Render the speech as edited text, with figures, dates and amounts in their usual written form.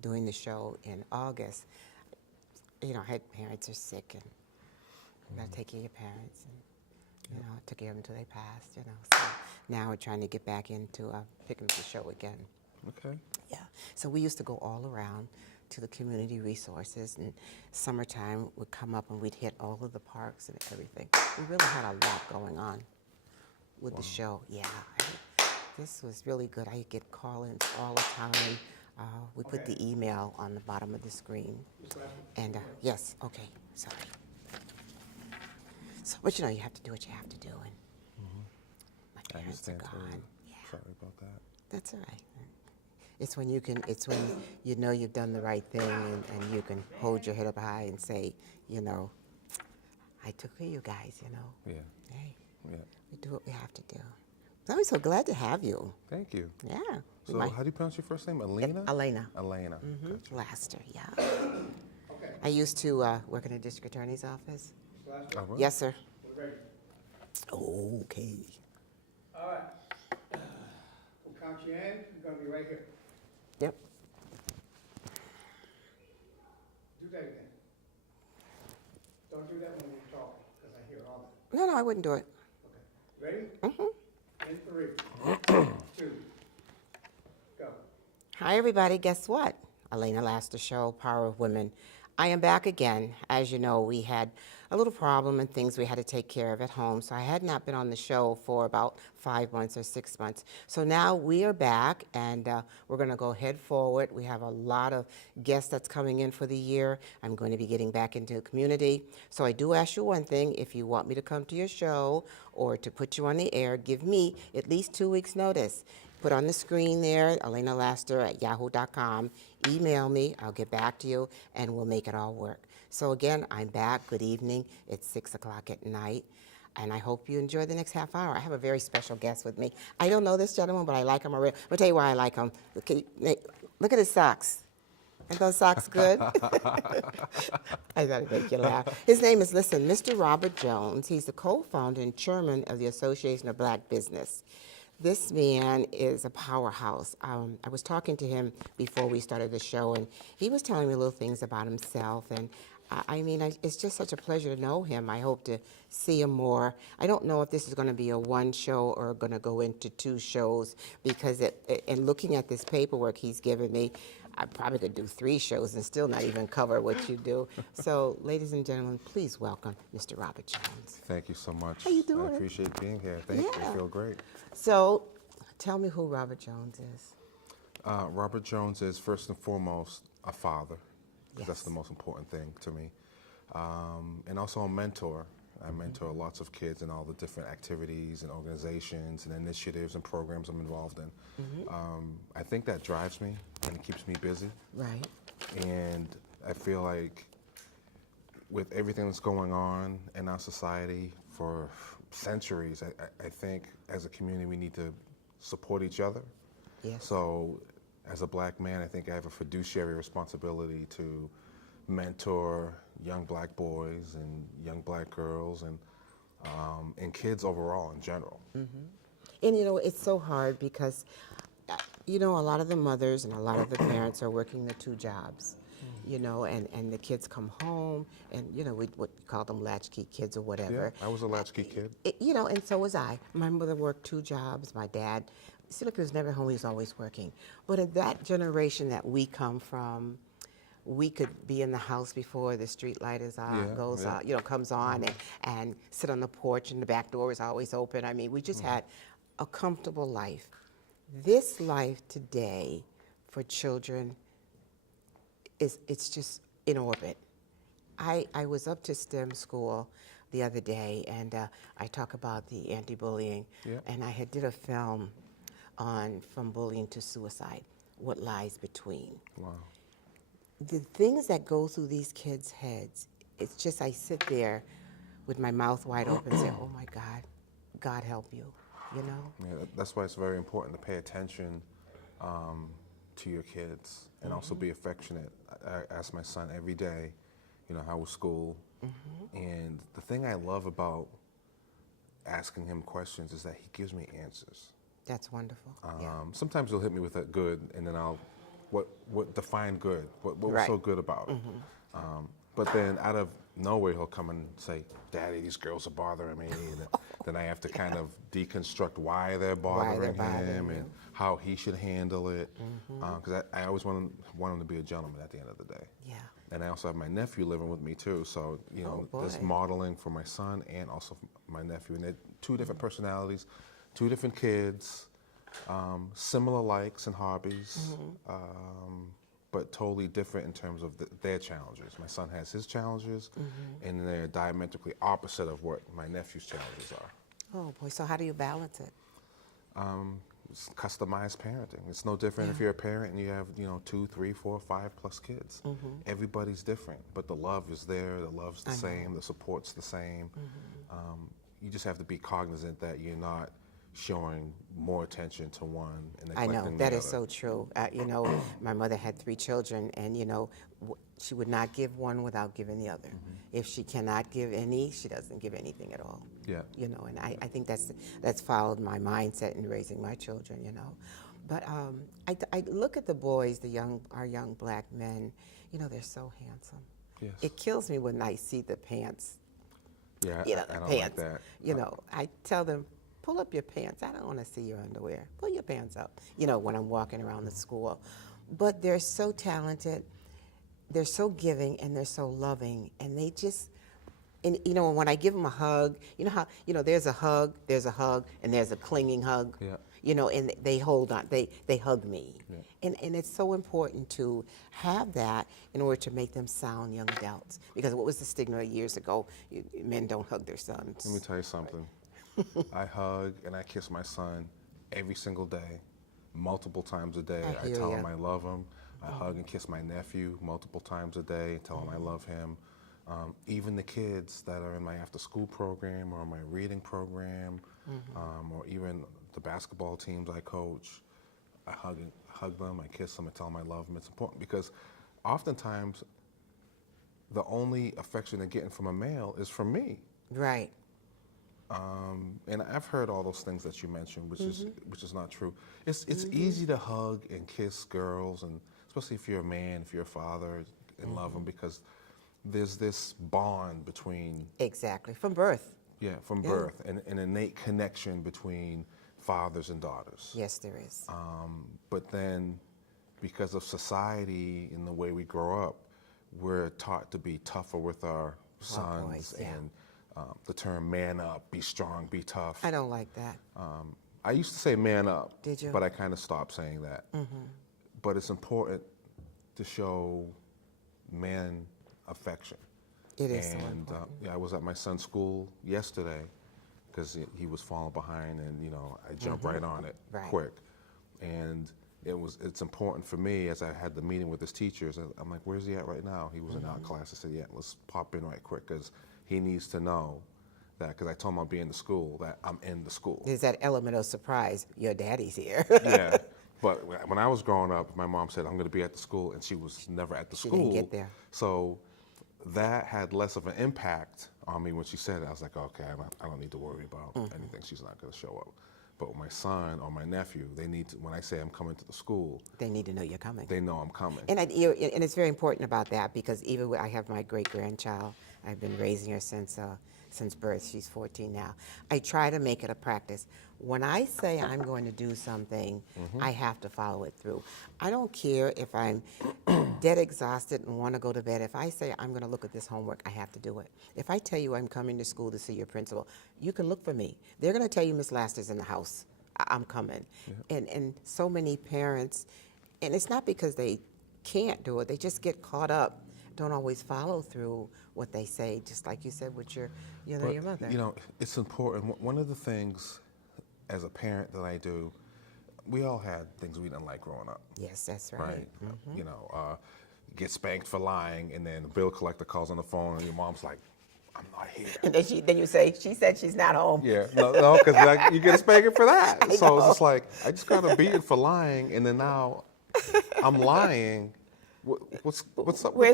doing the show in August, I had parents are sick, and you got to take care of your parents, and took care of them until they passed. So now we're trying to get back into picking up the show again. Okay. Yeah. So we used to go all around to the community resources, and summertime would come up and we'd hit all of the parks and everything. We really had a lot going on with the show. Yeah. This was really good. I get call-ins all the time. We put the email on the bottom of the screen. And yes, okay, sorry. So, but you have to do what you have to do. And my parents are gone. Yeah. Sorry about that. That's all right. It's when you know you've done the right thing, and you can hold your head up high and say, I took care of you guys, Yeah. Hey, Yeah. we do what we have to do. I'm so glad to have you. Thank you. Yeah. So how do you pronounce your first name? Elena? Elena. Elena. Mm-hmm. Gotcha. Laster, yeah. I used to work in the district attorney's office. Oh, really? Yes, sir. We're ready. Okay. All right. We'll count you in. You're going to be right here. Yep. Do that again. Don't do that when you talk, because I hear all that. No, I wouldn't do it. Okay. Ready? Mm-hmm. In 3, 2, go. Hi, everybody. Guess what? Elena Laster Show, Power of Women. I am back again. As you know, we had a little problem and things we had to take care of at home, so I had not been on the show for about 5 months or 6 months. So now we are back, and we're going to go head forward. We have a lot of guests that's coming in for the year. I'm going to be getting back into the community. So I do ask you one thing. If you want me to come to your show or to put you on the air, give me at least 2 weeks' notice. Put on the screen there, ElenaLaster@yahoo.com. Email me, I'll get back to you, and we'll make it all work. So again, I'm back. Good evening. It's 6 o'clock at night, and I hope you enjoy the next half hour. I have a very special guest with me. I don't know this gentleman, but I like him already. I'll tell you why I like him. Look at his socks. Aren't those socks good? I thought it'd make you laugh. His name is, Mr. Robert Jones. He's the co-founder and chairman of the Association of Black Business. This man is a powerhouse. I was talking to him before we started the show, and he was telling me little things about himself. And it's just such a pleasure to know him. I hope to see him more. I don't know if this is going to be a one show or going to go into 2 shows, because in looking at this paperwork he's given me, I probably could do 3 shows and still not even cover what you do. So, ladies and gentlemen, please welcome Mr. Robert Jones. Thank you so much. How you doing? I appreciate being here. Thank you. I feel great. So, tell me who Robert Jones is. Robert Jones is first and foremost a father, because Yes. that's the most important thing to me. And also a mentor. I mentor lots of kids in all the different activities and organizations and initiatives and programs I'm involved in. I think that drives me and it keeps me busy. Right. And I feel like with everything that's going on in our society for centuries, I think as a community we need to support each other. Yes. So as a black man, I think I have a fiduciary responsibility to mentor young black boys and young black girls and kids overall in general. And it's so hard because, a lot of the mothers and a lot of the parents are working the 2 jobs, and the kids come home and, we would call them latchkey kids or whatever. Yeah, I was a latchkey kid. And so was I. My mother worked 2 jobs. My dad, he was never home. He was always working. But in that generation that we come from, we could be in the house before the street light is on, comes on, and sit on the porch, and the back door is always open. We just had a comfortable life. This life today for children it's just in orbit. I was up to STEM school the other day, and I talk about the anti-bullying, and I had did a film on From Bullying to Suicide, What Lies Between. Wow. The things that go through these kids' heads, it's just I sit there with my mouth wide open and say, oh my God, God help you, Yeah, that's why it's very important to pay attention to your kids and also be affectionate. I ask my son every day, how was school? And the thing I love about asking him questions is that he gives me answers. That's wonderful. Sometimes he'll hit me with a good, and then I'll what defined good, what was Right. so good about it. But then out of nowhere, he'll come and say, "Daddy, these girls are bothering me." And then I have to kind of deconstruct why they're bothering him and how he should handle it. Because I always want him to be a gentleman at the end of the day. Yeah. And I also have my nephew living with me too. So, you know, there's boy. modeling for my son and also for my nephew. And they're two different personalities, two different kids, similar likes and hobbies, but totally different in terms of their challenges. My son has his challenges, and they're diametrically opposite of what my nephew's challenges are. Oh boy, so how do you balance it? It's customized parenting. It's no different if you're a parent and you have, you know, 2, 3, 4, 5+ kids. Everybody's different, but the love is there. The love's the same. The support's the same. You just have to be cognizant that you're not showing more attention to one and I neglecting know, the that other. is so true. You know, my mother had 3 children, and, you know, she would not give one without giving the other. If she cannot give any, she doesn't give anything at all. Yeah. You know, and I think that's followed my mindset in raising my children, you know. But I look at the boys, our young black men, you know, they're so handsome. Yes. It kills me when I see the pants, Yeah, you know, I the don't pants. like that. You know, I tell them, pull up your pants. I don't want to see your underwear. Pull your pants up, you know, when I'm walking around the school. But they're so talented, they're so giving, and they're so loving, and they just, and you know, when I give them a hug, you know how, you know, there's a hug, and there's a clinging hug. Yeah. You know, and they hold on, they hug me. Yeah. And it's so important to have that in order to make them sound young adults. Because what was the stigma years ago? Men don't hug their sons. Let me tell you something. I hug and I kiss my son every single day, multiple times a day. I hear tell ya. him I love him. I hug and kiss my nephew multiple times a day, tell him I love him. Even the kids that are in my after-school program or my reading program, or even the basketball teams I coach, I hug them, I kiss them, I tell them I love them. It's important because oftentimes the only affection they're getting from a male is from me. Right. And I've heard all those things that you mentioned, which is not true. It's easy to hug and kiss girls, and especially if you're a man, if you're a father, and love them, because there's this bond between Exactly. From birth. from birth, and an innate connection between fathers and daughters. Yes, there is. But then, because of society and the way we grow up, we're taught to be tougher with our sons, boys, yeah. and the term "man up," be strong, be tough. I don't like that. I used to say "man up," Did you? but I kind of stopped saying that. But it's important to show man affection. It is so And important. I was at my son's school yesterday because he was falling behind, and you know I jumped right on it Right. quick. And it's important for me, as I had the meeting with his teachers. I'm like, "Where's he at right now?" He was in our class. I said, "Yeah, let's pop in right quick because he needs to know that." Because I told him I'll be in the school, that I'm in the school. There's that element of surprise. Your daddy's here. Yeah. But when I was growing up, my mom said I'm going to be at the school, and she was never at the She school. didn't get there. So that had less of an impact on me when she said it. I was like, okay, I don't need to worry about anything. She's not going to show up. But with my son or my nephew, they need to, when I say I'm coming to the school, They need to know you're coming. they know I'm coming. And and it's very important about that, because even I have my great-grandchild. I've been raising her since birth. She's 14 now. I try to make it a practice. When I say I'm going to do something, I have to follow it through. I don't care if I'm dead exhausted and want to go to bed. If I say I'm going to look at this homework, I have to do it. If I tell you I'm coming to school to see your principal, you can look for me. They're going to tell you Miss Laster's in the house. I'm coming. Yeah. And so many parents, and it's not because they can't do it, they just get caught up, don't always follow through what they say, just like you said with your But, mother. you know, it's important. One of the things as a parent that I do, we all had things we didn't like growing up. Yes, that's right. Right? You know, get spanked for lying, and then the bill collector calls on the phone, and your mom's like, "I'm not here." And then you say, she said she's not home. Yeah, no, because like, you get a spanking for that. So it's just like, I just got a beating for lying, and then now I'm lying. What's up? Where's